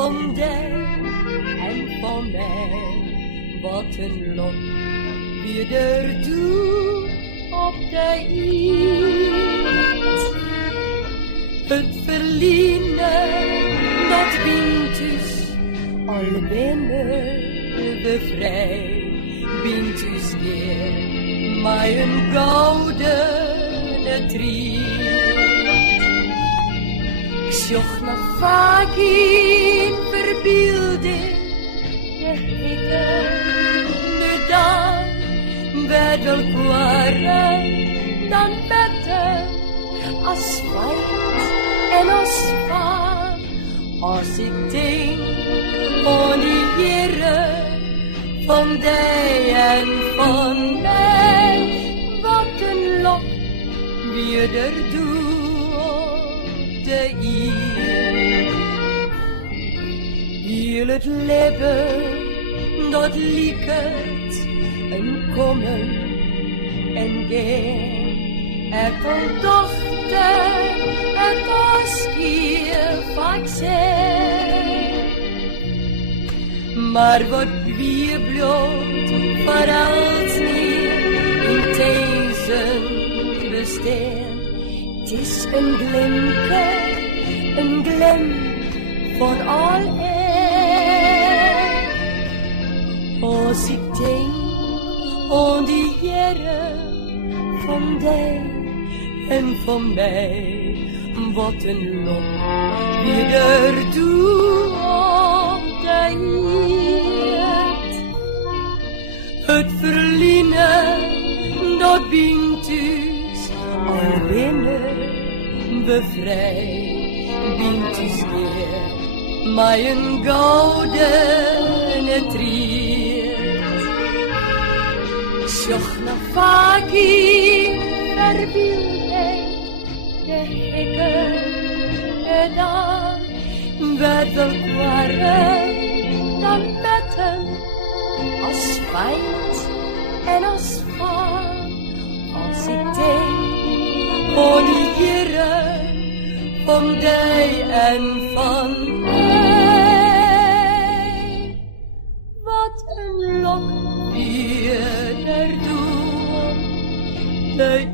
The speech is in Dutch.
van jij en van mij. Wat een lot wie er doet op de iets. Het verliezen, dat wint dus al binnen bevrijd. Wint dus weer maar een gouden trier. Ik zocht nog vaak in verbeelding de hitte dag. Werd wel kwaren dan beter als wijd en als vaar. Als ik denk aan die Jieren van die en van mij. Wat een lot wie er doet de eer. Heel het leven dat lieket en komen en gaan. Het al dochter, het was hier vaak zijn. Maar wat wie bloot voor als niet in deze bestaan. Het is een glimke, een glim van al eer. Als ik denk aan die Jieren van die en van mij. Wat een lot wie er doet op de eerd. Het verliezen, dat biedt dus al binnen bevrijd. Biedt dus weer maar een gouden trier. Zocht nog vaak in verbeelding de hikken gedaan. Werd wel kwaren dan betten als feit en als vaar. Als ik denk aan die Jieren van die en van mij. Wat een lok wie er doet de